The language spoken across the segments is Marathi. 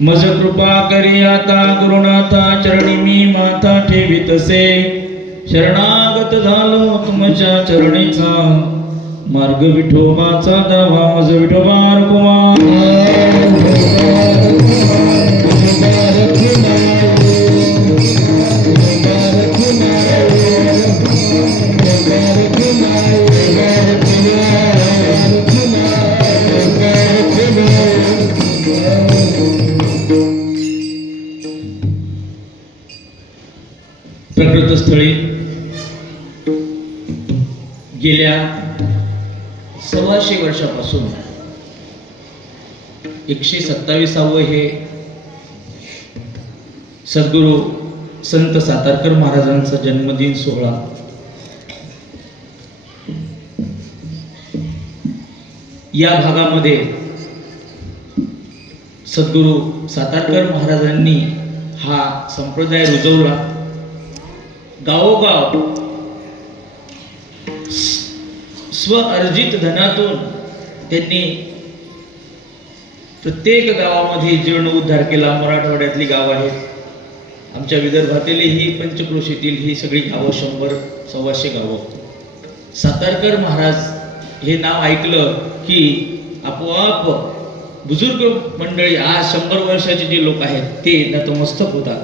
मज कृपा करी आता गुरुनाथा चरणी मी माथा ठेवीतसे शरणागत झालो तुमच्या चरणीचा मार्ग विठोबाचा दावा मज विठोबा कुमार प्रकृत स्थळी गेल्या 126 वर्षापासून 127वे हे सद्गुरू संत सातारकर महाराजांचा जन्मदिन सोहळा या भागामध्ये सद्गुरू सातारकर महाराजांनी हा संप्रदाय रुजवला. गावोगाव स्वअर्जित धनातून त्यांनी प्रत्येक गावामध्ये जीर्णोद्धार केला. मराठवाड्यातली गाव आहेत, आमच्या विदर्भातील ही पंचक्रोशीतील ही सगळी गावं 100-125 गावं. सातारकर महाराज हे नाव ऐकलं की आपोआप बुजुर्ग मंडळी आज 100 वर्षाचे जे लोक आहेत ते नतमस्तक होतात.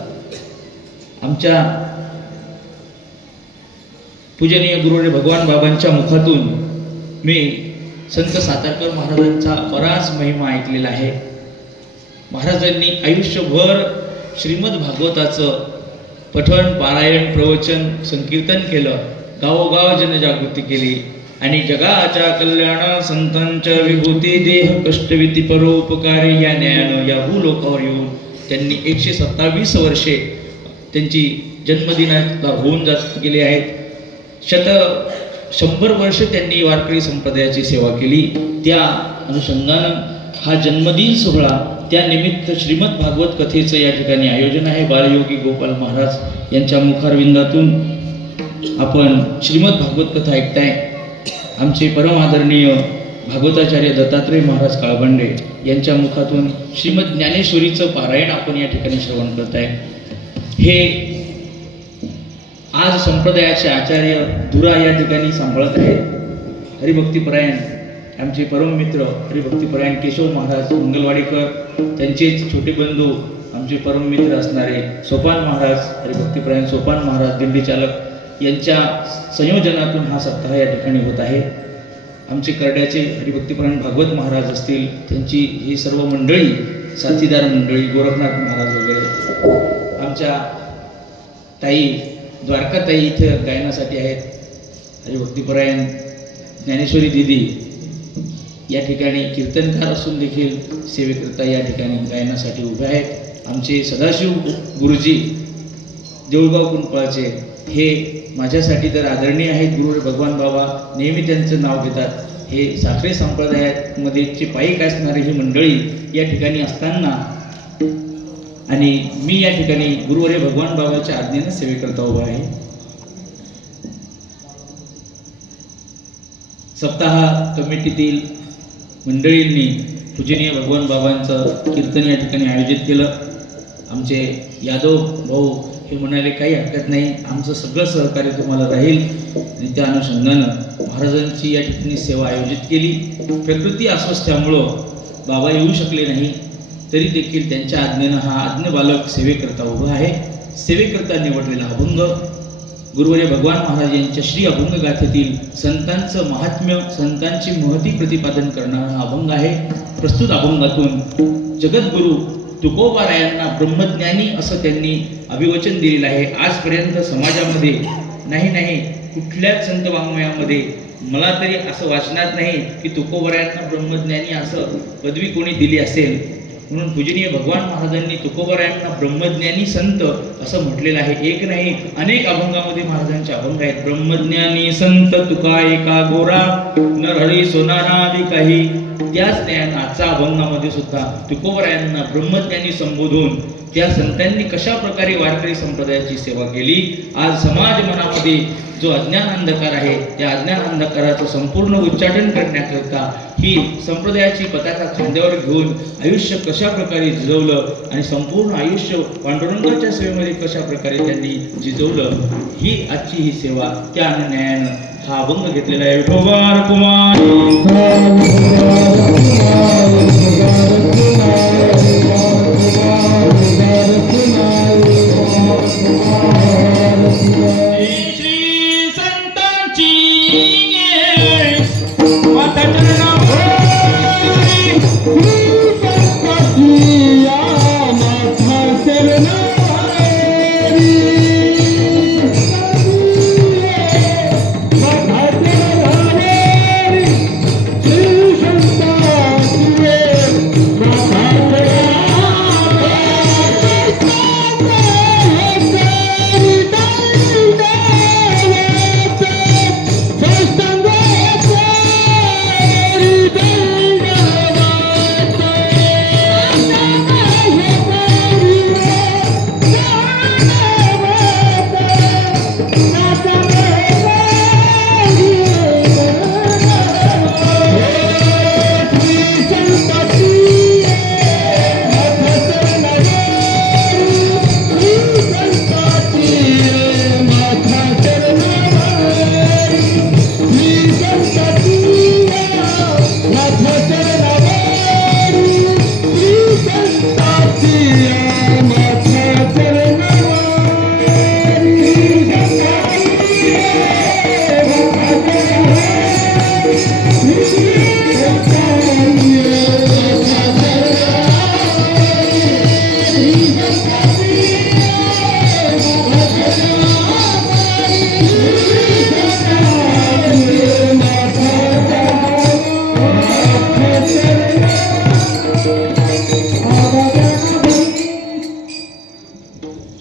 आमच्या पूजनीय गुरुने भगवान बाबांच्या मुखातून मी संत सातारकर महाराजांचा बराच महिमा ऐकलेला आहे. महाराजांनी आयुष्यभर श्रीमद भागवताचं पठण पारायण प्रवचन संकीर्तन केलं. गावोगाव जनजागृती केली आणि जगाच्या कल्याण संतांच्या विभूती देह कष्टविती परोपकारी या न्यायानं या भूलोकावर येऊन त्यांनी 127 वर्षे त्यांची जन्मदिनाला होऊन जात गेली आहेत. 100 वर्ष त्यांनी वारकरी संप्रदायाची सेवा केली. त्या अनुषंगानं हा जन्मदिन सोहळा त्या निमित्त श्रीमद भागवत कथेचं या ठिकाणी आयोजन आहे. बालयोगी गोपाल महाराज यांच्या मुखारविंदातून आपण श्रीमद भागवत कथा ऐकताय. आमचे परम आदरणीय भागवताचार्य दत्तात्रय महाराज काळबंडे यांच्या मुखातून श्रीमद ज्ञानेश्वरीचं पारायण आपण या ठिकाणी श्रवण करताय. हे आज संप्रदायाचे आचार्य धुरा या ठिकाणी सांभाळत आहेत. हरिभक्तीपरायण आमचे परम मित्र हरिभक्तीपरायण केशव महाराज मंगलवाडीकर, त्यांचेच छोटे बंधू आमचे परम मित्र असणारे सोपान महाराज हरिभक्तीपरायण सोपान महाराज दिंडी चालक यांच्या संयोजनातून हा सप्ताह या ठिकाणी होत आहे. आमचे करड्याचे हरिभक्तीपरायण भागवत महाराज असतील, त्यांची ही सर्व मंडळी साथीदार मंडळी गोरखनाथ महाराज वगैरे, आमच्या ताई द्वारकाताई इथं गायनासाठी आहेत. हरिभक्तीपरायण ज्ञानेश्वरी दिदी या ठिकाणी कीर्तनकार असून देखील सेवेकरता या ठिकाणी गायनासाठी उभे आहेत. आमचे सदाशिव गुरुजी देऊळगाव कुंपळाचे हे माझ्यासाठी तर आदरणीय आहेत. गुरु भगवान बाबा नेहमी त्यांचं नाव घेतात. हे साखरे संप्रदायामध्ये ची पायीक असणारी ही मंडळी या ठिकाणी असताना आणि मी या ठिकाणी गुरुवर्य भगवान बाबाच्या आज्ञेने सेवेकरता उभा आहे. सप्ताह कमिटीतील मंडळींनी पूजनीय भगवान बाबांचं कीर्तन या ठिकाणी आयोजित केलं. आमचे यादव भाऊ हे म्हणाले काही हरकत नाही, आमचं सगळं सहकार्य तुम्हाला राहील. आणि त्या अनुषंगानं महाराजांची या ठिकाणी सेवा आयोजित केली. प्रकृती अस्वस्थ्यामुळं बाबा येऊ शकले नाही, तरी देखील त्यांच्या आज्ञेनं हा आज्ञ बालक सेवेकरता उभा आहे. सेवेकरता निवडलेला अभंग गुरुवर्य भगवान महाराज यांच्या श्री अभंग गाथेतील संतांचं महात्म्य, संतांची महती प्रतिपादन करणारा अभंग आहे. प्रस्तुत अभंगातून जगद्गुरु तुकोबारायांना ब्रह्मज्ञानी असं त्यांनी अभिवचन दिलेलं आहे. आजपर्यंत समाजामध्ये नाही कुठल्याच संत वाङ्मयामध्ये मला तरी असं वाचनात नाही की तुकोबारायांना ब्रह्मज्ञानी असं पदवी कोणी दिली असेल. म्हणून पूजनीय भगवान महाराजांनी तुकोबारायांना ब्रह्मज्ञानी संत असं म्हटलेलं आहे. एक नाही अनेक अभंगामध्ये महाराजांचे अभंग आहेत. ब्रह्मज्ञानी संत तुका एका गोरा नरहरी सोनारादी काही त्याच न्यायानं आजच्या अभंगामध्ये सुद्धा तुकोबरायांना ब्रह्मज्ञानी संबोधून त्या संतांनी कशा प्रकारे वारकरी संप्रदायाची सेवा केली. आज समाज मनामध्ये जो अज्ञान अंधकार आहे त्या अज्ञान अंधकाराचं संपूर्ण उच्चाटन करण्याकरता ही संप्रदायाची पताका खांद्यावर घेऊन आयुष्य कशा प्रकारे झिजवलं आणि संपूर्ण आयुष्य पांडुरंगाच्या सेवेमध्ये कशा प्रकारे त्यांनी झिजवलं ही आजची ही सेवा त्या न्यायानं हा अभंग घेतलेला आहे. विठोबा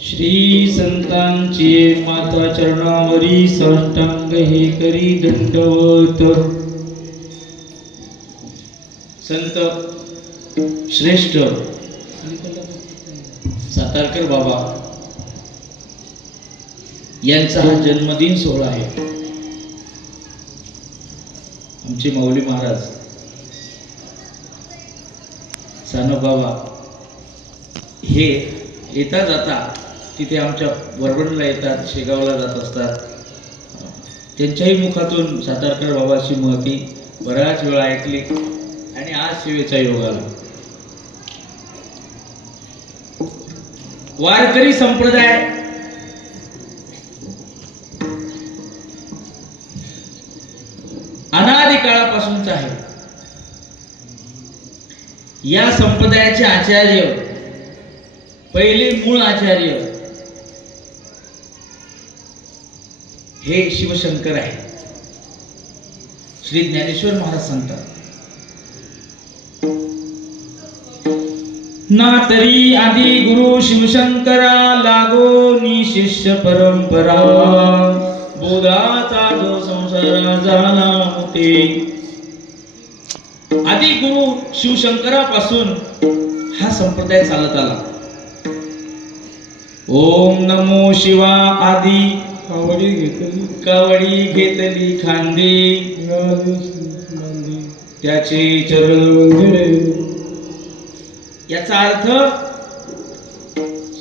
श्री संतांची माता माता चरणावरी साष्टांग हे करी दंडवत. संत श्रेष्ठ सातारकर बाबा यांचा हा जन्मदिन सोहळा आहे. आमचे माऊली महाराज सानप बाबा हे येता जाता तिथे आमच्या वरवणला येतात, शेगावला जात असतात. त्यांच्याही मुखातून सातारकर बाबाची महती बऱ्याच वेळा ऐकली आणि आज सेवेचा योग आला. वारकरी संप्रदाय अनादी काळापासूनचा आहे. या संप्रदायाचे आचार्य पहिले मूळ आचार्य हे शिवशंकर आहे. श्री ज्ञानेश्वर महाराज सांगतात, ना तरी आदि गुरु शिवशंकरा लागो नि शिष्य परंपरा बोधाचा जो संसार झाला होते. आदि गुरु शिवशंकरापासून हा संप्रदाय चालत आला. ओम नमो शिवा आदि कावडी घेतली खांदी त्याचे चरण. याचा अर्थ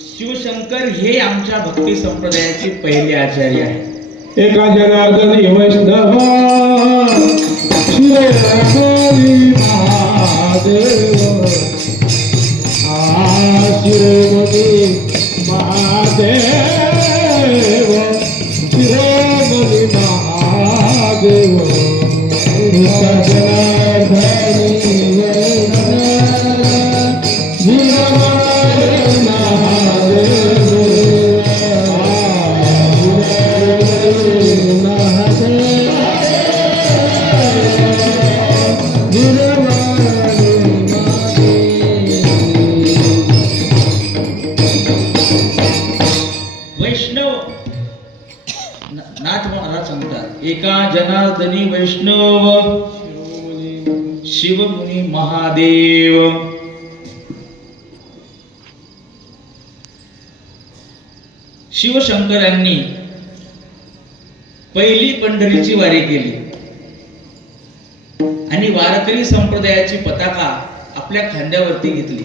शिवशंकर हे आमच्या भक्ती संप्रदायाचे पहिले आचार्य आहे. एका जनार्दनी वैष्णव शिरोमणी महादेव शिरोमणी महादेव शिरोमणी महादेव एका जनार्दनी नाथ महाराज सांगतात, एका जनार्दनी वैष्णव शिवमुनी महादेव. शिवशंकरांनी पहिली पंढरीची वारी केली आणि वारकरी संप्रदायाची पताका आपल्या खांद्यावरती घेतली.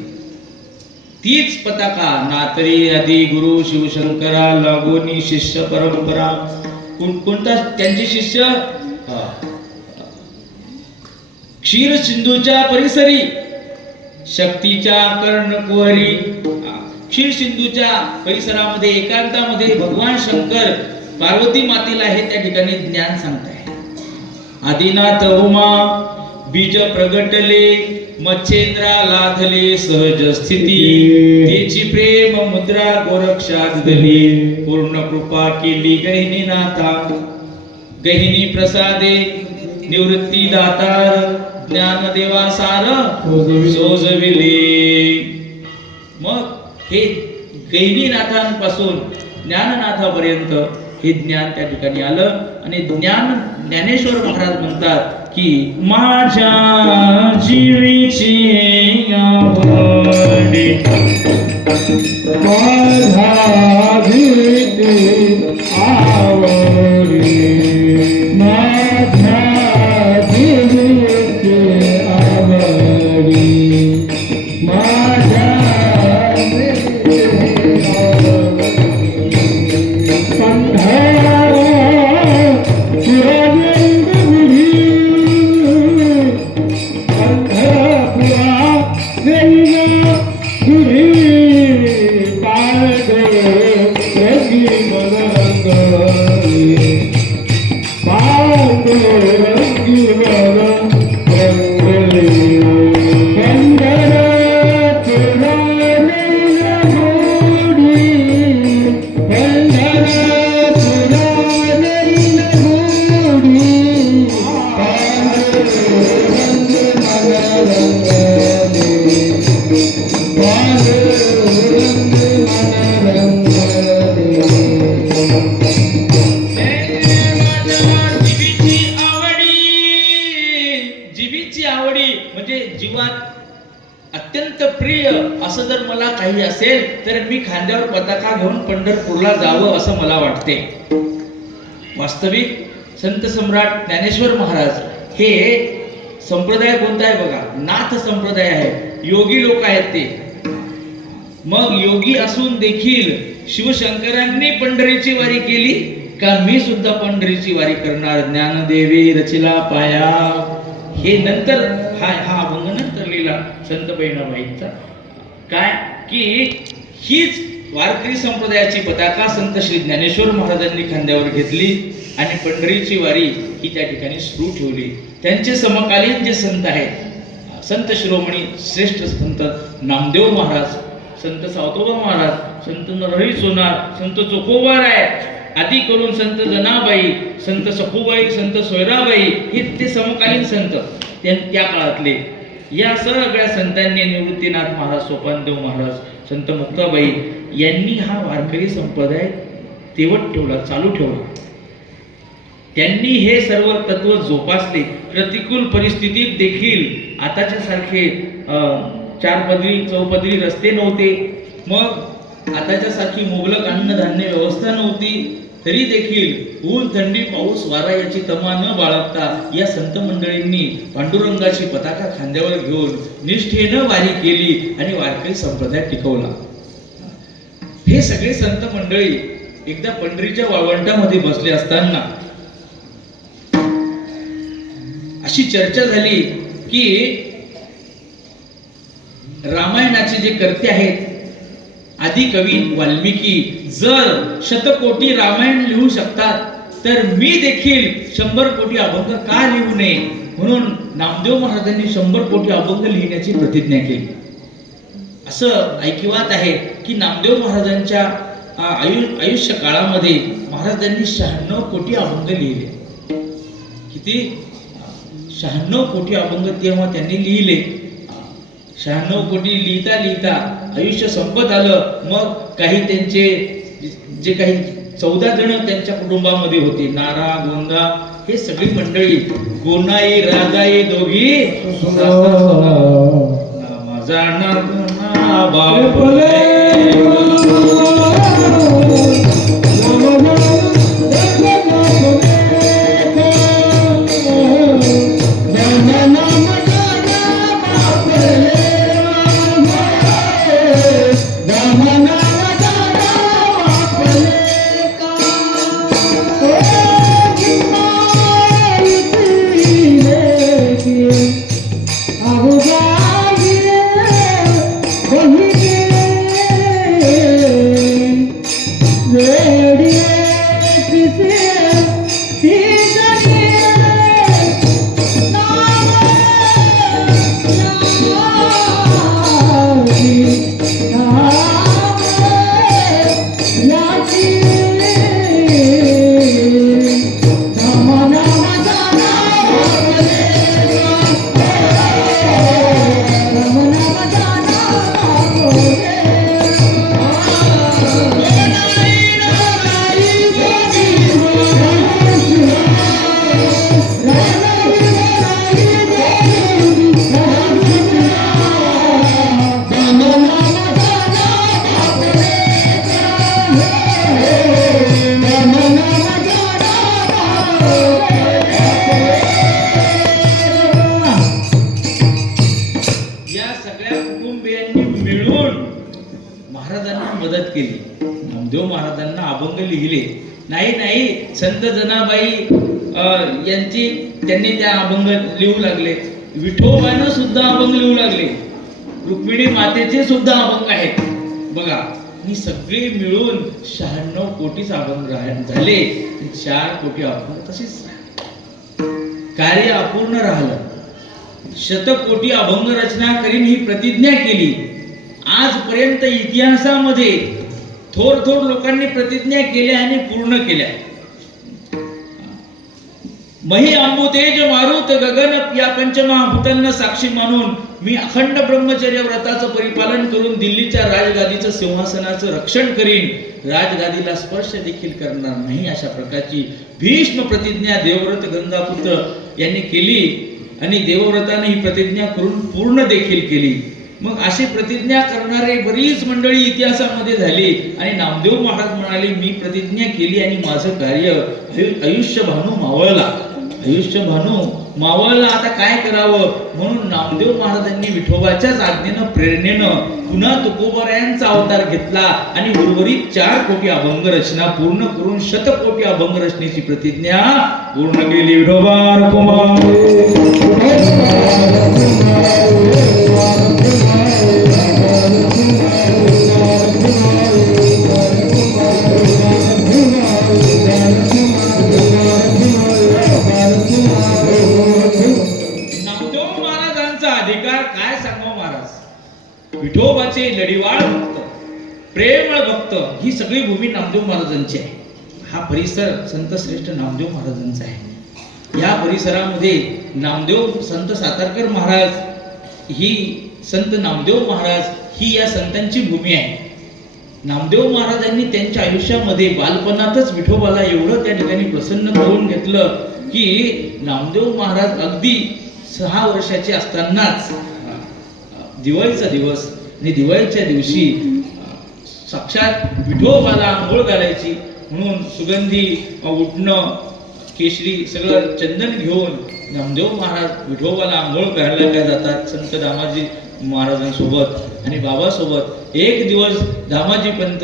तीच पताका नातरी आदी गुरु शिवशंकरा लागोनी शिष्य परंपरा. कोणता त्यांचे शिष्य? क्षीर सिंधूच्या परिसरी शक्तीच्या कर्णकुहरी. क्षीर सिंधूच्या परिसरामध्ये एकांतामध्ये भगवान शंकर पार्वती मातेला हे त्या ठिकाणी ज्ञान सांगताय. आदिनाथ उमा बीज प्रगटले मच्छेंद्रा लाधले सहज स्थिती. त्याची प्रेम मुद्रा गोरक्षात धरली पूर्ण कृपा केली गहिनीनाथा. गहिनी प्रसादे निवृत्ती दातार ज्ञानदेवा सार सोजविले. मग हे गहिनीनाथांपासून ज्ञाननाथापर्यंत हे ज्ञान त्या ठिकाणी आलं आणि ज्ञानेश्वर महाराज म्हणतात की माझ्या जीवीची आवडी माझ्या जीवीची आवडी माझ्या जीवीची आवडी माझ्या अत्यंत प्रिय असं जर मला काही असेल तर मी खांद्यावर पताका घेऊन पंढरपूरला जावं असं मला वाटते. वास्तविक संत सम्राट ज्ञानेश्वर महाराज हे संप्रदाय कोणता आहे बघा, नाथ संप्रदाय आहे, योगी लोक आहेत ते. मग योगी असून देखील शिवशंकरांनी पंढरीची वारी केली का मी सुद्धा पंढरीची वारी करणार. ज्ञानदेवी रचिला पाया हे नंतर हा अभंग नंतर लिहिला संत बहिणाबाईंचा. काय की हीच वारकरी संप्रदायाची पताका संत श्री ज्ञानेश्वर महाराजांनी खांद्यावर घेतली आणि पंढरीची वारी ही त्या ठिकाणी सुरू ठेवली. त्यांचे समकालीन जे संत आहेत, संत शिरोमणी श्रेष्ठ संत नामदेव महाराज, संत सावतोबा महाराज, संत नरहरी सोनार, संत चोखोबाराय आदी करून संत जनाबाई, संत सखूबाई, संत सोयराबाई हे ते समकालीन संत त्या काळातले. या सगळ्या संतांनी, निवृत्तीनाथ महाराज, सोपानदेव महाराज, संत मुक्ताबाई यांनी हा वारकरी संप्रदाय तेवत ठेवला, चालू ठेवला. त्यांनी हे सर्व तत्व जोपासले. प्रतिकूल परिस्थितीत देखील आताच्या सारखे 4 पदरी 4 पदरी रस्ते नव्हते, मग आताच्या सारखी मुबलक अन्नधान्य व्यवस्था नव्हती, तरी देखील ऊन थंडी पाऊस वारा याची तमा न बाळगता या संत मंडळींनी पांडुरंगाची पताका खांद्यावर घेऊन निष्ठेनं वारी केली आणि वारकरी संप्रदाय टिकवला. हे सगळे संत मंडळी एकदा पंढरीच्या वाळवंटामध्ये बसले असताना अशी चर्चा झाली की रामायणाचे जे कर्ते आहेत आदि कवी वाल्मिकी जर शतकोटी रामायण लिहू शकतात तर मी देखील 100 कोटी अभंग का लिहू नये. म्हणून नामदेव महाराजांनी 100 कोटी अभंग लिहिण्याची प्रतिज्ञा केली. असं ऐकिवात आहे की नामदेव महाराजांच्या आयुष्य काळामध्ये महाराजांनी 96 कोटी अभंग लिहिले. किती? 96 कोटी अभंग तेव्हा त्यांनी लिहिले. 96 कोटी लिहिता लिहिता आयुष्य संपत आलं. मग काही त्यांचे जे काही 14 जण त्यांच्या कुटुंबामध्ये होते. नारा गोंदा हे सगळी मंडळी, गोनाई राजाई दोघी माझा ना बापले. मदत केली. नामदेव महाराजांना अभंग लिहिले नाही संत जनाबाई यांची त्यांनी त्या अभंग लिहू लागले. विठोबानं सुद्धा अभंग लिहू लागले. रुक्मिणी मातेचे सुद्धा अभंग आहेत बघा. ही सगळी मिळून 96 कोटीच अभंग झाले. 4 कोटी अभंग तसेच कार्य अपूर्ण राहिलं. शतकोटी अभंग रचना करीन ही प्रतिज्ञा केली. आजपर्यंत इतिहासामध्ये थोर लोकांनी प्रतिज्ञा केल्या आणि पूर्ण केल्या. मही अम्बुतेज मारुत गगन या पंचमहाभूतांना साक्षी मानून मी अखंड ब्रह्मचर्य व्रताचं परिपालन करून दिल्लीच्या राजगादीचं सिंहासनाचं रक्षण करीन. राजगादीला स्पर्श देखील करणार नाही अशा प्रकारची भीष्म प्रतिज्ञा देवव्रत गंगापुत्र यांनी केली आणि देवव्रताने ही प्रतिज्ञा करून पूर्ण देखील केली. मग अशी प्रतिज्ञा करणारे बरीच मंडळी इतिहासामध्ये झाली आणि नामदेव महाराज म्हणाले मी प्रतिज्ञा केली आणि माझं कार्य आयुष्य भानू मावळला. आयुष्य भानू मावळला, आता काय करावं म्हणून नामदेव महाराजांनी विठोबाच्याच आज्ञेनं प्रेरणेनं पुन्हा तुकोबारायांचा अवतार घेतला आणि उर्वरित 4 कोटी अभंग रचना पूर्ण करून शतकोटी अभंग रचनेची प्रतिज्ञा पूर्ण केली. विठोबा कुमार विठोबाचे लढीवाळ भक्त, प्रेमळ भक्त ही सगळी भूमी नामदेव महाराजांची आहे. हा परिसर संत श्रेष्ठ नामदेव महाराजांचा आहे. या परिसरामध्ये नामदेव संत सातारकर महाराज ही संत नामदेव महाराज ही या संतांची भूमी आहे. नामदेव महाराजांनी त्यांच्या आयुष्यामध्ये बालपणातच विठोबाला एवढं त्या ठिकाणी प्रसन्न करून घेतलं की नामदेव महाराज अगदी 6 वर्षाचे असतानाच दिवाळीचा दिवस आणि दिवाळीच्या दिवशी साक्षात विठोबाला आंघोळ घालायची म्हणून सुगंधी उठणं केशरी सगळं चंदन घेऊन नामदेव महाराज विठोबाला आंघोळ घालायला जातात संत दामाजी महाराजांसोबत आणि बाबासोबत. एक दिवस दामाजी पंत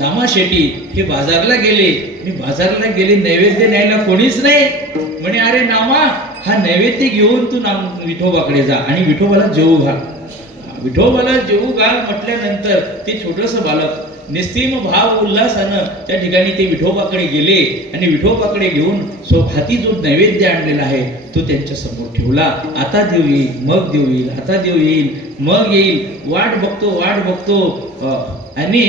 दामा शेट्टी हे बाजारला गेले आणि बाजारला गेले नैवेद्य न्यायला कोणीच नाही. म्हणे अरे नामा हा नैवेद्य घेऊन तू विठोबाकडे जा आणि विठोबाला जेवू घाल. विठोबाला जेवू घाल म्हटल्यानंतर ते छोटस बालक निस्सीम भाव उल्हासानं त्या ठिकाणी ते विठोबाकडे गेले आणि विठोबाकडे घेऊन हाती जो नैवेद्य आणलेला आहे तो त्यांच्या समोर ठेवला. आता देव येईल मग देव येईल, आता देव येईल मग येईल, वाट बघतो आणि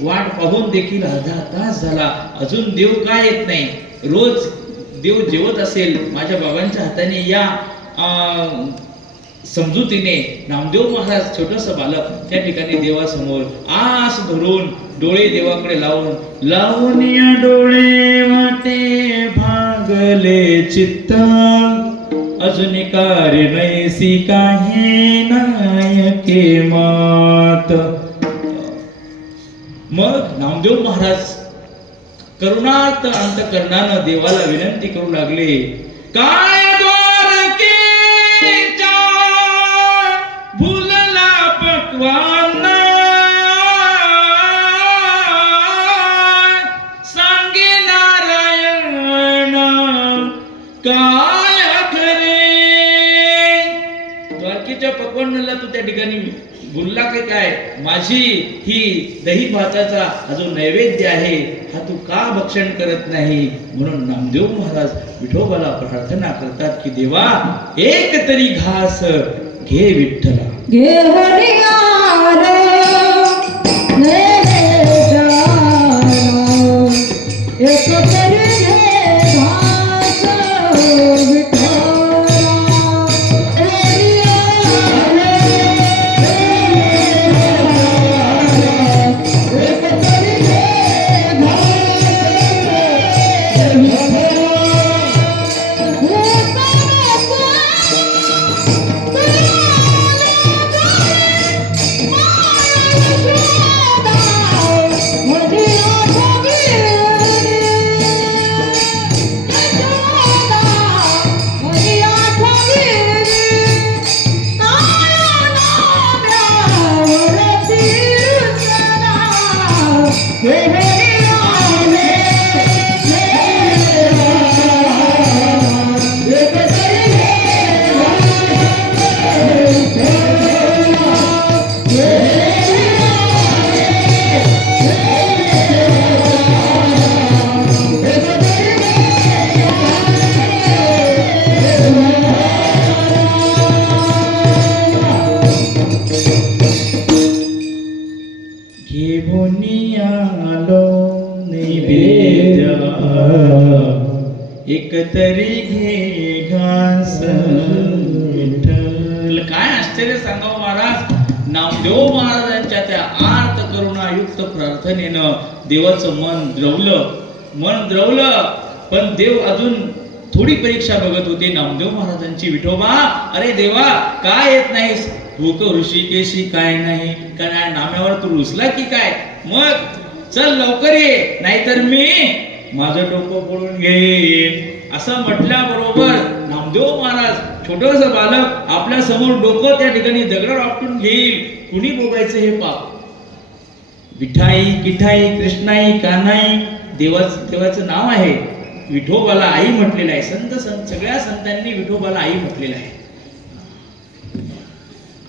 वाट पाहून देखील अर्धा तास झाला अजून देव का येत नाही. रोज देव जेवत असेल माझ्या बाबांच्या हाताने या समजुतीने नामदेव महाराज छोटस बालक त्या ठिकाणी देवासमोर आस धरून डोळे देवाकडे लावून या डोळे वाटे भागले चित्त अजून कार्य नैसी काही नायके मात. मग नामदेव महाराज करुणार्थ अंतकरणानं देवाला विनंती करू लागले, काय द्वारकेच्या भुलला पक्वान सांगे नारायण काय खरे. द्वारकेच्या पक्वान्नाला तू त्या ठिकाणी बोलला काय, माझी ही दही भाताचा हा जो नैवेद्य आहे हा तू का भक्षण करत नाही. म्हणून नामदेव महाराज विठोबाला प्रार्थना करतात की देवा एक तरी घास घे विठ्ठला. एक तरी घे घास विठ्ठल. काय आश्चर्य सांगावं महाराज. नामदेव महाराजांच्या त्या आर्त करुणायुक्त प्रार्थनेनं देवाचं मन द्रवलं. पण देव अजून थोडी परीक्षा बघत होते नामदेव महाराजांची. विठोबा अरे देवा काय येत नाहीस, भूक ऋषिकेशी काय नाही का नाही नाम्यावर तू रुसला की काय. मग चल लवकर ये नाहीतर मी माझं डोकं फोडून घेईन. असं म्हटल्याबरोबर नामदेव महाराज छोटस बालक आपल्या समोर डोकं त्या ठिकाणी दगडावर आपटून घेईल. कुणी बघायचं हे पाप. विठाई किठाई कृष्णाई कान्हाई देवाचं नाव आहे. विठोबाला आई म्हटलेलं आहे. सगळ्या संतांनी विठोबाला आई म्हटलेलं आहे.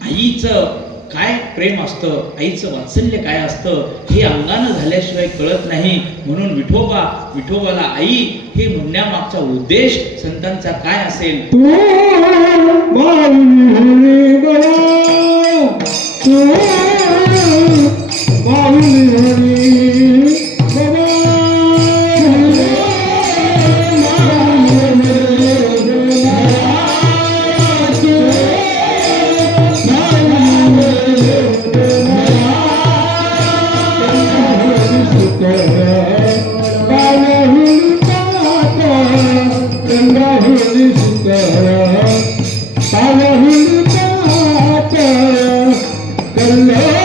आईचं काय प्रेम असतं, आईचं वात्सल्य काय असतं हे अंगानं झाल्याशिवाय कळत नाही. म्हणून विठोबाला आई हे म्हणण्यामागचा उद्देश संतांचा काय असेल. Hallelujah.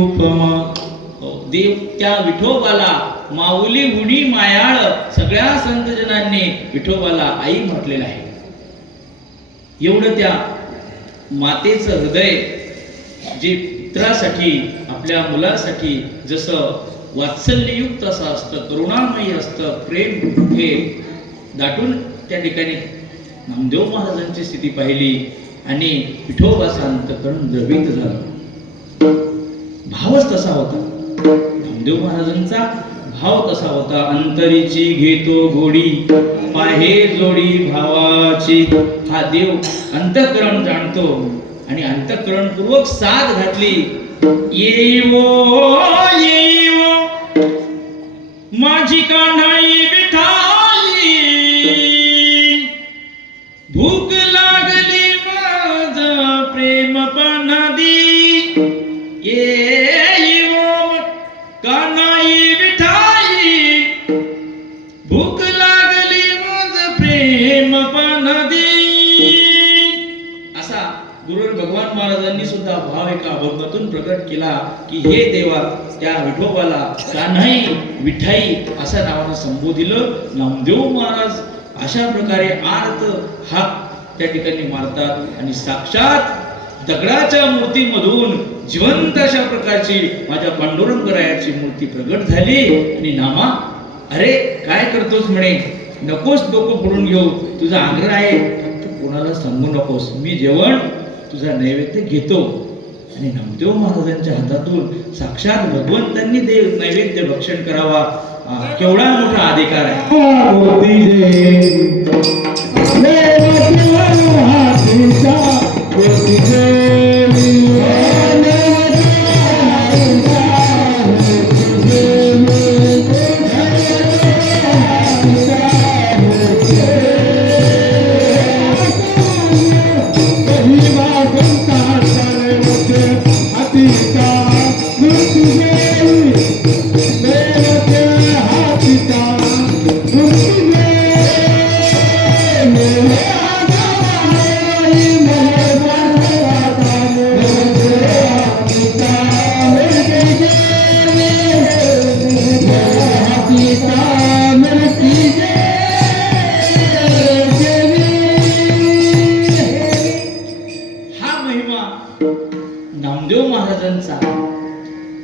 उपमा. देव त्या विठोबाला माऊली गुणी मायाळ सगळ्या संतजनांनी विठोबाला आई म्हटलेलं आहे. एवढं त्या मातेचं हृदय जे पुत्रासाठी आपल्या मुलासाठी जसं वात्सल्ययुक्त असं असतं, करुणामयी असतं, प्रेम हे दाटून त्या ठिकाणी नामदेव महाराजांची स्थिती पाहिली आणि विठोबाचं अंतःकरण द्रवित झालं. भावच तसा होता नामदेव महाराजांचा, भाव तसा होता. अंतरीची घेतो गोडी पाहे जोडी भावाची. हा देव अंतःकरण जाणतो आणि अंतःकरणपूर्वक साथ घातली. येवो येवो माझी कान्हाई विठाई, भूक लागली माझ प्रेम पणादी. येवो कान्हाई विठाई, भूक लागली माझ प्रेम पणादी. असा गुरु भगवान महाराजांनी सुद्धा भाव एका अभंगातून प्रकट केला की हे देवा त्या विठोबाला कान्हाई विठाई अशा नावानं संबोधिलं. नामदेव महाराज अशा प्रकारे आर्त हाक त्या ठिकाणी मारतात आणि साक्षात दगडाच्या मूर्तीमधून जिवंत अशा प्रकारची माझ्या पांडुरंगरायाची मूर्ती प्रगट झाली आणि नामा अरे काय करतोस म्हणे, नकोस डोकं फोडून घेऊ, तुझा आग्रह आहे फक्त कोणाला सांगू नकोस, मी जेवण तुझा नैवेद्य घेतो. आणि नामदेव महाराजांच्या हातातून साक्षात भगवंतांनी देव नैवेद्य भक्षण करावा, केवढा मोठा अधिकार आहे. नामदेव महाराजांचा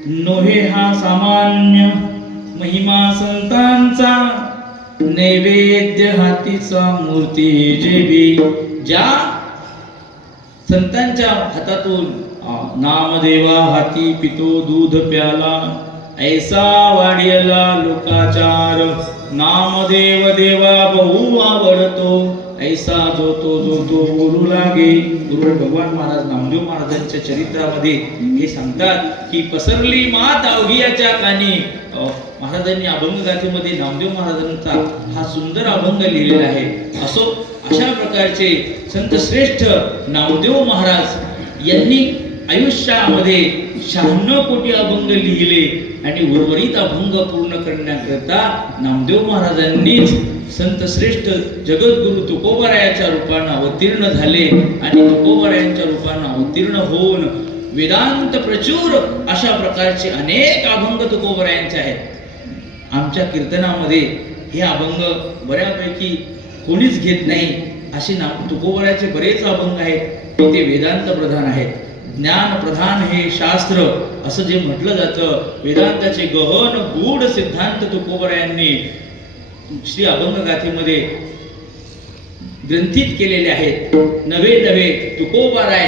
नोहे हा सामान्य महिमा संतांचा, नैवेद्य हातीचा मूर्ती जेबी. ज्या संतांच्या हातातून नामदेवा हाती पितो दूध प्याला, ऐसा वाढेला लोकाचार. नामदेव देवा बहु आवडतो, ऐसा जो तो बोलू लागे. गुरु भगवान महाराज नामदेव महाराजांच्या चरित्रामध्ये हे सांगतात की पसरली मात अवघियाच्या कानी. महाराजांनी अभंग गाथेमध्ये नामदेव महाराजांचा हा सुंदर अभंग लिहिलेला आहे. अशा प्रकारचे संत श्रेष्ठ नामदेव महाराज यांनी आयुष्यामध्ये 96 कोटी अभंग लिहिले आणि उर्वरित अभंग पूर्ण करण्याकरता नामदेव महाराजांनीच संत श्रेष्ठ जगद्गुरु तुकोबारायाच्या रूपानं अवतीर्ण झाले आणि तुकोबारायांच्या रूपानं अवतीर्ण होऊन वेदांत प्रचूर अशा प्रकारचे अनेक अभंग तुकोबारायांचे आहेत. आमच्या कीर्तनामध्ये हे अभंग बऱ्यापैकी कोणीच घेत नाही. असे तुकोबाराचे बरेच अभंग आहेत की ते वेदांत प्रधान आहेत. ज्ञान प्रधान हे शास्त्र असं जे म्हटलं जातं, वेदांताचे गहन गूढ सिद्धांत तुकोबारायांनी श्री अभंग गाथेमध्ये ग्रंथित केलेले आहेत. नवे नवे तुकोबाराय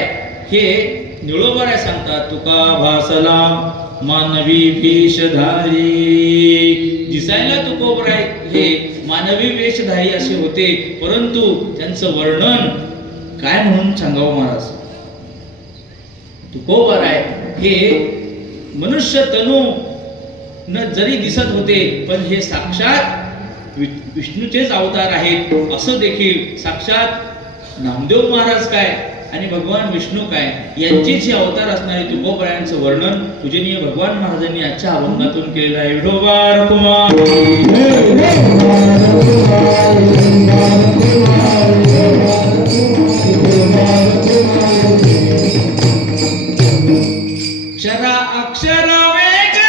हे निळोबाराय सांगतात, तुका भासला मानवी वेशधारी. दिसायला तुकोबाराय हे मानवी वेशधारी असे होते, परंतु त्यांचं वर्णन काय म्हणून सांगावं महाराज. तुकोबाराय हे मनुष्य तनू न जरी दिसत होते, पण हे साक्षात विष्णूचेच अवतार आहेत असं देखील साक्षात नामदेव महाराज काय आणि भगवान विष्णू काय यांचेच हे अवतार असणारे तुकोबारायांचं वर्णन पूजनीय भगवान महाराजांनी आजच्या अभंगातून केलेलं आहे. विठोबा कुमार क्षरा अक्षर वेगळा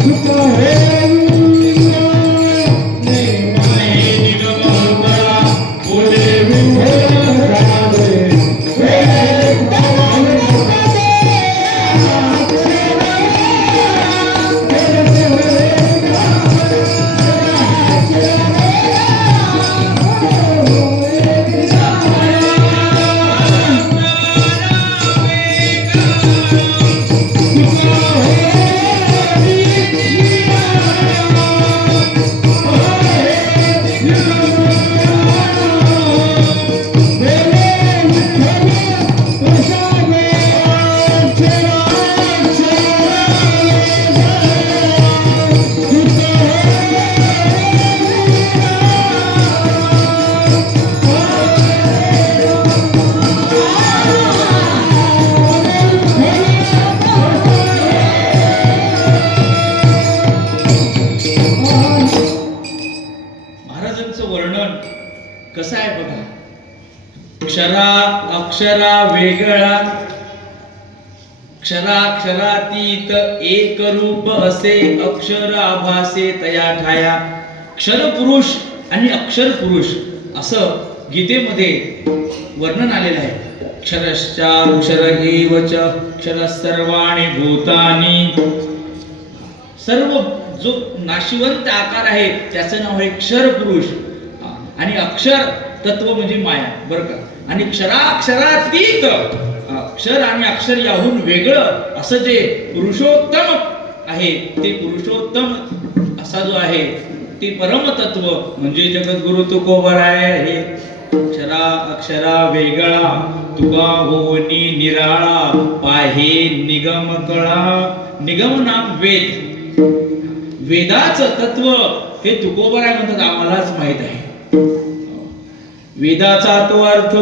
तुका कसं आहे बघा. क्षरा अक्षरा वेगळा क्षराक्षरातीत एक रूप असे अक्षर आभासे तया ठाया. क्षर पुरुष आणि अक्षर पुरुष असं गीतेमध्ये वर्णन आलेलं आहे. क्षरश्चाक्षर एव च क्षर सर्वाणि भूतानि. सर्व जो नाशिवंत आकार आहे त्याचं नाव आहे क्षर पुरुष आणि अक्षर तत्व म्हणजे माया बरं का. आणि क्षराक्षरातीत अक्षर आणि अक्षर याहून वेगळं असं जे पुरुषोत्तम आहे ते पुरुषोत्तम असा जो आहे ते परमतत्व म्हणजे जगद्गुरु तुकोबराय आहे. क्षरा अक्षरा वेगळा तुका होनी निराळा पाहे निगम कळा. निगम नाम वेद. वेदाचं तत्व हे तुकोबराय म्हणतात आम्हालाच माहित आहे. वेदाचा तो अर्थ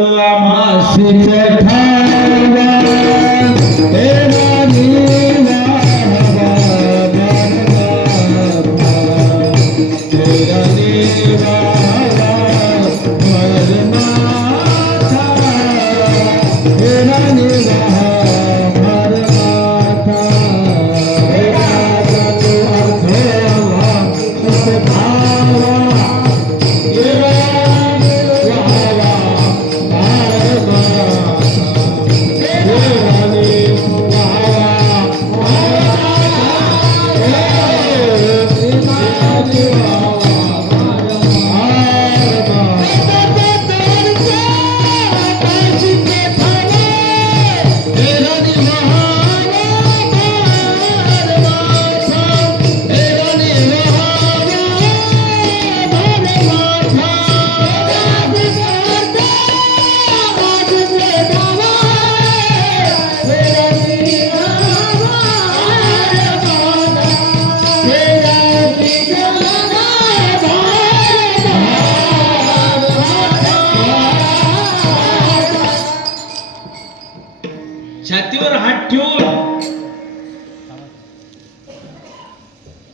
छातीवर हात ठेवून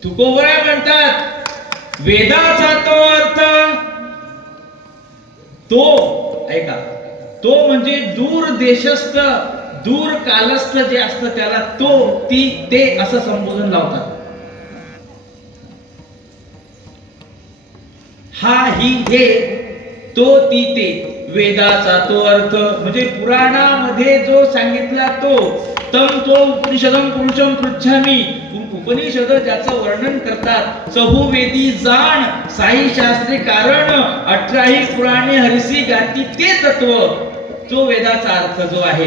तुकोबराय म्हणतात वेदाचा तो अर्थ तो ऐका तो म्हणजे दूर देशस्थ दूर कालस्थ जे असतं त्याला तो ती ते असं संबोधन लावतात. हा ही हे तो ती ते वेदाचा तो अर्थ म्हणजे पुराणामध्ये जो सांगितला तो तम तो उपनिषदम पुरुषम पृच्छामी. उपनिषद ज्याचं वर्णन करतात चहुवेदी जाण साई शास्त्री कारण 18 पुराणे हरिसी गाती ते तत्व तो वेदाचा अर्थ जो आहे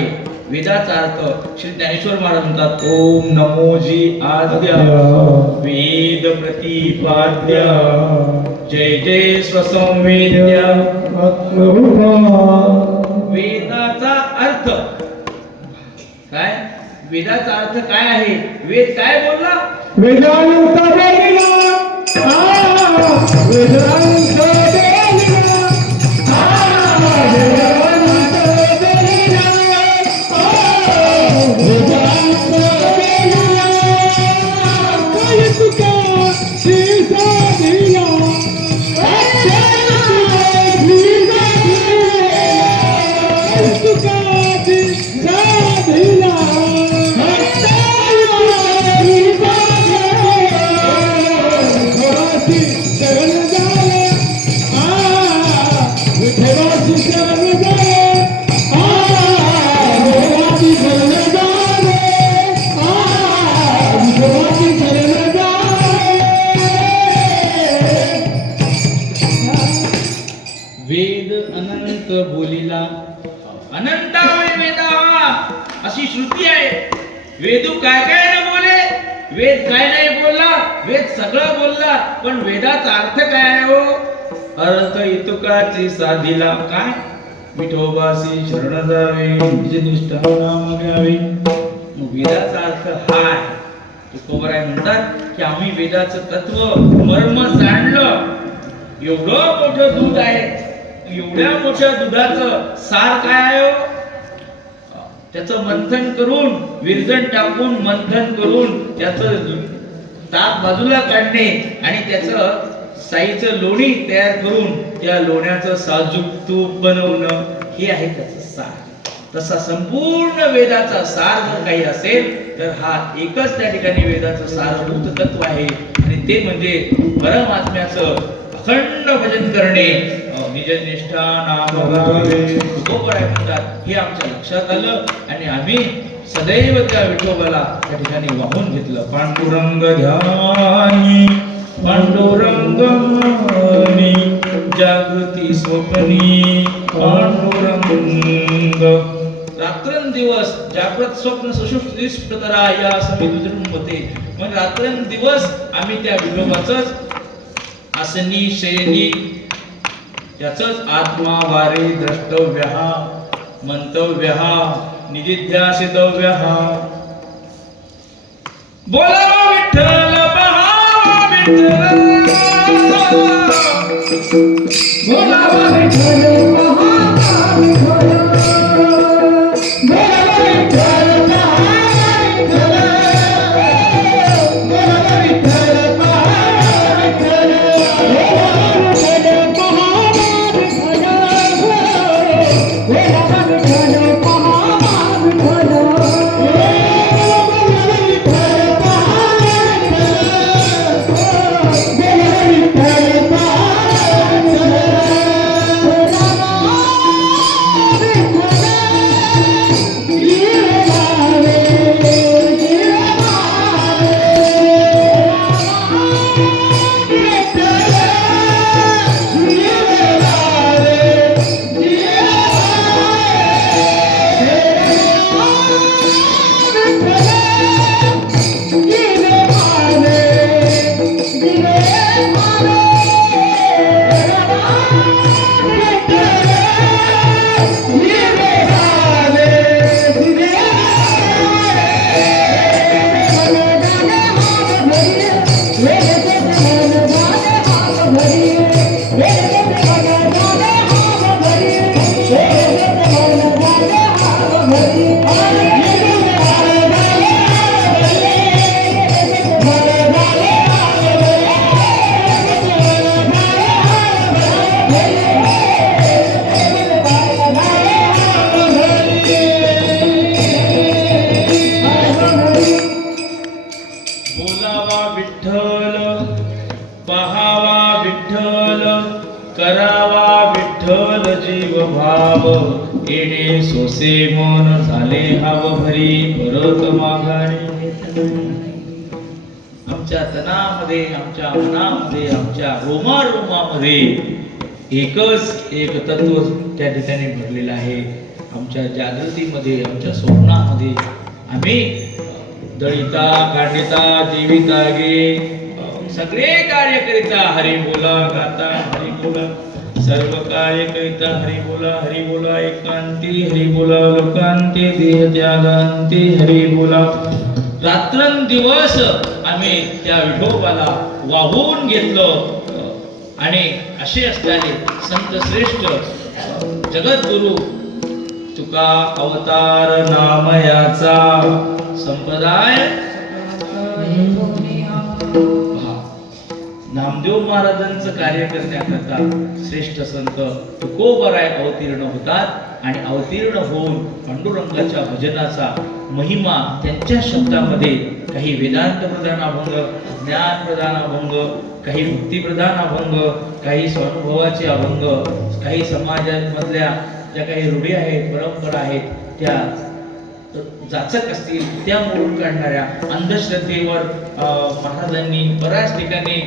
वेदाचा अर्थ श्री ज्ञानेश्वर महाराज म्हणतात ओम नमोजी आद्य वेद प्रतिपाद्य जय जय स्वसंवेद्य. वेदाचा अर्थ काय? वेदाचा अर्थ काय आहे? वेद काय बोलला? वेदांत बोलिला वेदांत बोलिला वेद अनंत बोलिला. अनंतावळी वेदा अशी श्रुती आहे. वेदू काय काय न बोले, वेद काय नाही बोलला, वेद सगळं बोलला, पण वेदाचा अर्थ काय आहे हो? अर्थ इतुकाची साधिला. काय? विठोबासी शरण जावे निज निष्ठा नाम घ्यावे. मग वेदाचा अर्थ हा आहे. तुकोबराय म्हणतात की आम्ही वेदाचं तत्व मर्म जाणलं. एवढं मोठं दूध आहे, एवढ्या मोठ्या दुधाचं सार काय आहे हो? त्याचं मंथन करून, विरजण टाकून मंथन करून त्याचं ताक बाजूला काढणे आणि त्याचं साईचं लोणी तयार करून त्या लोण्याचं साजूक तूप बनवणं, हे आहे त्याचं सार. तसा संपूर्ण वेदाचा सार जर काही असेल तर हा एकच त्या ठिकाणी वेदाचं सारभूत तत्व आहे आणि ते म्हणजे परमात्म्याचं अखंड भजन करणे. निज निष्ठा नाम गावे म्हणतात. हे आमच्या लक्षात आलं आणि आम्ही सदैव त्या विठोबाला त्या ठिकाणी वाहून घेतलं. पांडुरंग ध्यानी पांडुरंग मनी जागृती स्वप्नी पांडुरंग. रात्रंदिवस जागृत स्वप्न सुषुप्ती सुप्तरा या समिती. म्हणजे रात्रंदिवस आम्ही त्या विठोबाचंच आसनी शयनी याचंच आत्मा वारे द्रष्टव्य मंतव्य निदिध्यासितव्य. बोलावा विठ्ठल पहावा विठ्ठल, बोलावा विठ्ठल पहावा विठ्ठल, बोलावा विठ्ठल पहावा विठ्ठल, बोलावा विठ्ठल पहावा विठ्ठल, येणे सोसे मन झाले हाव भरी परत माघारी. आमच्या तनामध्ये, आमच्या मनामध्ये, आमच्या रोमारोमामध्ये एकच एक तत्व त्या ठिकाणी भरलेलं आहे. आमच्या जागृतीमध्ये, आमच्या स्वप्नामध्ये आम्ही दळिता काढिता जीविता गे सगळे कार्य करिता हरी बोला गाता हरी बोला, सर्व कार्य करिता हरी बोला एकांती हरी बोला, लोकांते देह त्यागांते हरी बोला. रात्रंदिवस आम्ही त्या विठोबाला वाहून घेतलं. आणि असे असणारे संत श्रेष्ठ जगद्गुरु तुका अवतार नामयाचा संप्रदाय नामदेव महाराजांचं कार्य करण्याकरता श्रेष्ठ संत तुकोबराय अवतीर्ण होतात आणि अवतीर्ण होऊन पांडुरंगाच्या भजनाचा महिमा त्यांच्या शब्दामध्ये काही वेदांत प्रधान अभंग, ज्ञान प्रधान अभंग, काही भक्ती प्रधान अभंग, काही स्वानुभवाचे अभंग, काही समाजामधल्या ज्या काही रूढी आहेत, परंपरा आहेत, त्या जाचक असतील त्या मोडून काढणाऱ्या अंधश्रद्धेवर महाराजांनी बऱ्याच ठिकाणी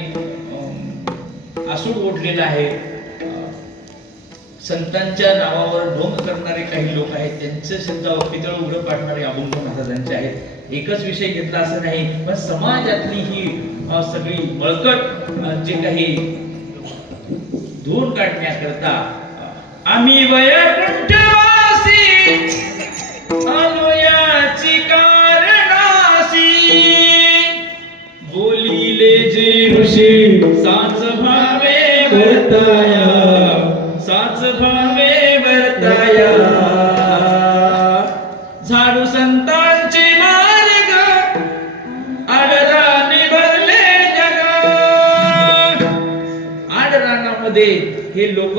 आसूड ओढलेला आहे. संतांच्या नावावर ढोंग करणारे काही लोक आहेत, त्यांचे सुद्धा पितळ उघडं पाडणारे अभंग महाराजांचे आहेत. एकच विषय घेतला असं नाही, पण समाजातली ही सगळी बळकट जे काही धुवून काढण्याकरता आम्ही वैकुंठवासी आलो याची कारणासी, बोलिले जे ऋषी साच भावे वर्ताया, साच भावे वर्ताया. झाडू संतांचे मार्ग आडराने भरले जग. आडरानामध्ये हे लोक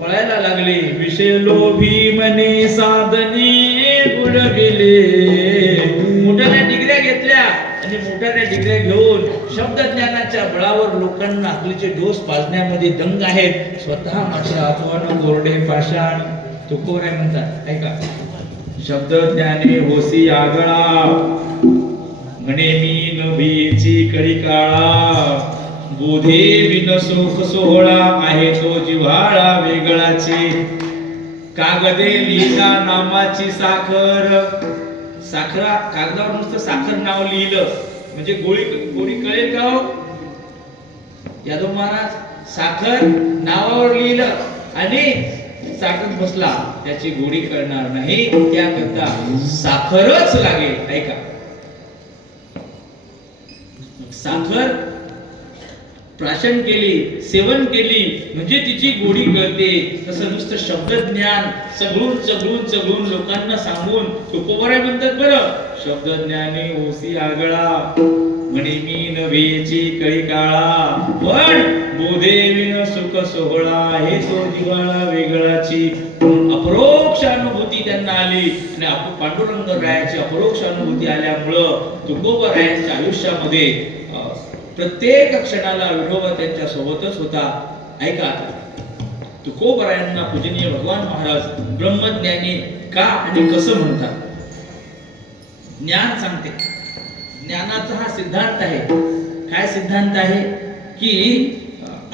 पळायला लागले. विषय लोभी मने साधने बुडविले. मोठ्याने डिग्र्या घेतल्या आणि मोठ्याने डिग्र्या घेऊन शब्द ज्ञानाच्या बळावर लोकांना अकलीचे डोस पाजण्यामध्ये दंग आहेत. स्वतः माझ्या आत्वानं गोरडे पाषाण तुकोबराय म्हणतात, ऐका. शब्द ज्ञाने होसी आगळा म्हणे मी नभीची कळी काळा, बोधे विन सुख सोहळा आहे तो जिव्हाळा वेगळाची. कागदे लिहिला नामाची साखर. साखरा कागदावर नुसतं साखर नाव लिहिलं म्हणजे गोळी गोळी कळेल का हो? यादव महाराज साखर नावावर लिहिलं आणि चाटत बसला, त्याची गोडी कळणार नाही. त्याकरता साखरच लागेल. ऐका, साखर प्राशन केली, सेवन केली म्हणजे तिची गोडी कळते. तसं नुसतं शब्द ज्ञान चगळून चगळून चगळून लोकांना सांगून तुकोबराय म्हणतात, बरं शब्द ज्ञाने ओसी आगळा म्हणे मी नव्हेची कळी काळा, पण बोधे विन सुख सोहळा हे तो जिव्हाळा वेगळाची. अपरोक्ष अनुभूती त्यांना आली आणि पांडुरंग रायाची अपरोक्ष अनुभूती आल्यामुळं तुकोबरायांच्या आयुष्यामध्ये प्रत्येक क्षणाला विठोबा त्यांच्या सोबतच होता. ऐका, तुकोबरायांना पूजनीय भगवान महाराज ब्रह्मज्ञानी का आणि कसं म्हणतात? ज्ञान सांगते. ज्ञानाचा हा सिद्धांत आहे. काय सिद्धांत आहे? की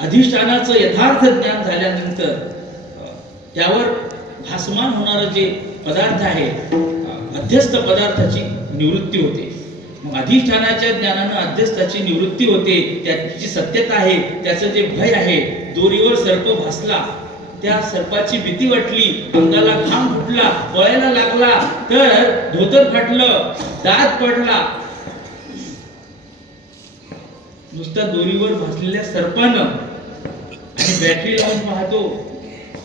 अधिष्ठानाचं यथार्थ ज्ञान झाल्यानंतर त्यावर भासमान होणारं जे पदार्थ आहे, अध्यस्त पदार्थाची निवृत्ती होते. अधिष्ठानाच्या ज्ञानानं अध्यस्थाची निवृत्ती होते. त्याची सत्यता आहे, त्याचं जे भय आहे. दोरीवर सर्प भासला, त्या सर्पाची भीती वाटली, अंगाला घाम फुटला, पळायला लागला तर धोतर फाटलं, दात पडला. नुसत्या दोरीवर भासलेल्या सर्पानं आणि बॅटरी लावून पाहतो.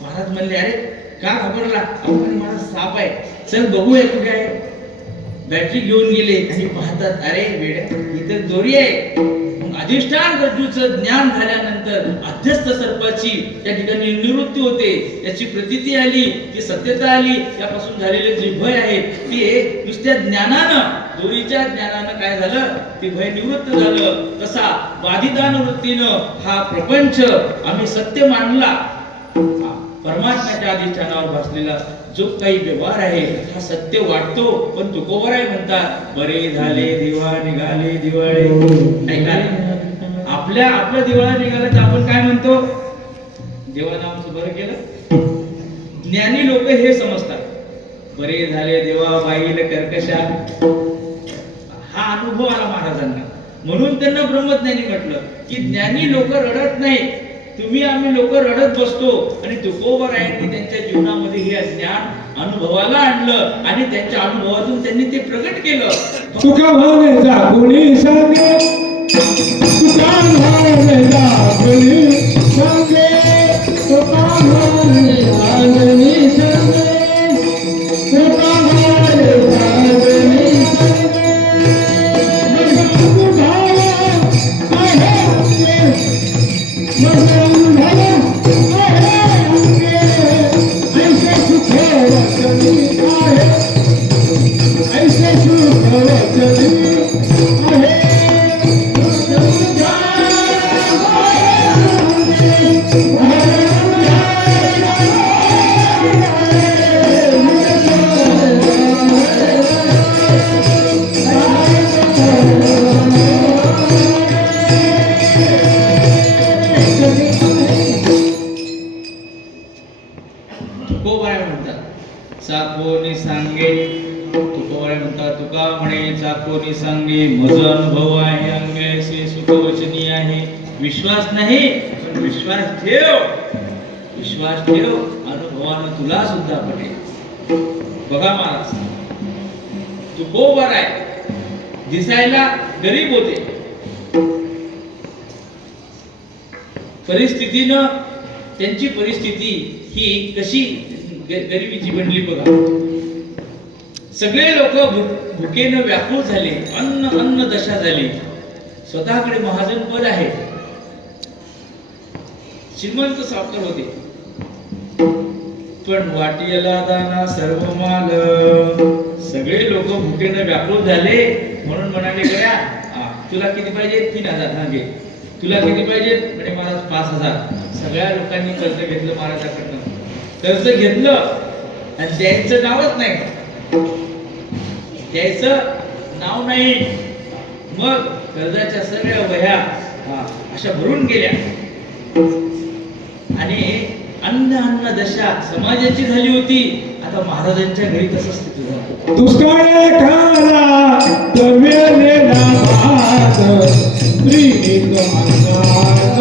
महाराज म्हणले, अरे का घाबरला? आपण मला साप आहे, चल बघूया कुठे आहे. बॅटरी घेऊन गेले आणि पाहतात, अरे वेड्या, इथं दोरी आहे. अधिष्ठान रज्जूचं ज्ञान झाल्यानंतर अध्यस्त सर्पाची त्या ठिकाणी निवृत्ती होते. त्याची प्रतीती आली, ती सत्यता आली. त्यापासून झालेले जे भय आहे ते नुसत्या ज्ञानानं, दोरीच्या ज्ञानानं काय झालं, ते भय निवृत्त झालं. तसा बाधिदान वृत्तीनं हा प्रपंच आम्ही सत्य मानला. परमात्म्याच्या अधिष्ठानावर बसलेला जो काही व्यवहार आहे हा सत्य वाटतो. पण तुकोबराय म्हणतात, बरे झाले दिवा निघाले दिवाळे. आपला दिवाळा निघाला तर आपण काय म्हणतो? देवानं आमचं बरं केलं. ज्ञानी लोक हे समजतात बरे झाले देवा बाईल कर्कशा. हा अनुभव आला महाराजांना. म्हणून त्यांना ब्रह्मज्ञानी म्हटलं की ज्ञानी लोक रडत नाही. तुम्ही आम्ही लोक रडत बसतो आणि तुकोबरायांनी त्यांच्या जीवनामध्ये हे ज्ञान अनुभवाला आणलं आणि त्यांच्या अनुभवातून त्यांनी ते प्रगट केलं. तुका भावेचा कोणी सांगे, तुका भावेचा कोणी सांगे, तुका भावेचा कोणी सांगे, तुका भावेचा कोणी सांगे. मग भाव आहे अंगे, मग भाव आहे अंगे. ऐसे सुख वचनी आहे, ऐसे सुख वचनी आहे. तुकोबाया म्हणतात चाकोनी सांगे. तुकोबाया म्हणतात तुका म्हणे चाकोनी सांगे मज अनुभव आहे अंगे ऐसे सुखवचनी आहे. विश्वास नाही पण विश्वास ठेव, विश्वास ठेव, अनुभवानं तुला सुद्धा पटेल. बघा महाराज तुकोबाराय दिसायला गरीब होते. परिस्थितीनं त्यांची परिस्थिती ही कशी गरिबीची बनली बघा. सगळे लोक भुकेनं व्याकुळ झाले. अन्न अन्न दशा झाली. स्वतःकडे महाजन पद आहे, श्रीमंत सावकार होते, पण वाटियाला दाना सर्व माग. सगळे लोक भुकेनं व्याकुळ झाले म्हणून म्हणाले गड्या तुला किती पाहिजे? 3000. हा घे. तुला किती पाहिजे? म्हणजे महाराज 5000. सगळ्या लोकांनी कर्ज घेतलं महाराजाकडनं. कर्ज घेतलं आणि द्यायचं नावच नाही, द्यायचं नाव नाही. मग कर्जाच्या सगळ्या वह्या अशा भरून गेल्या आणि अन्न अन्न दशा समाजाची झाली होती. आता महाराजांच्या घरी कसं स्थिती झाली. दुष्काळ खाला दमेलेला भात, प्रीत अंगात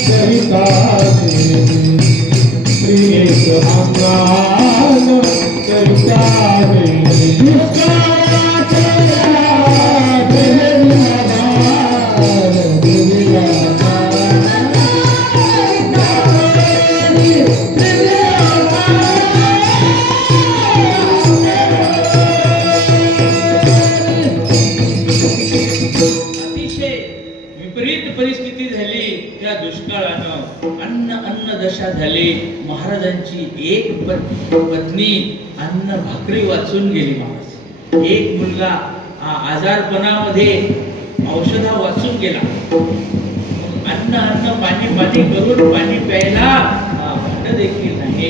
करिता दे, प्रीत अंगात करिता दे. दुष्काळात दमेलेला भात, दमेलेला विपरीत परिस्थिती झाली. त्या दुष्काळानं अन्न अन्न दशा झाली. महाराजांची एक पत्नी अन्न भाकरी वाचून गेली. महाराज एक मुलगा आजारपणामध्ये औषधा वाचून गेला. अन्न अन्न पाणी पाणी करून पाणी प्यायला भांड देखील नाही.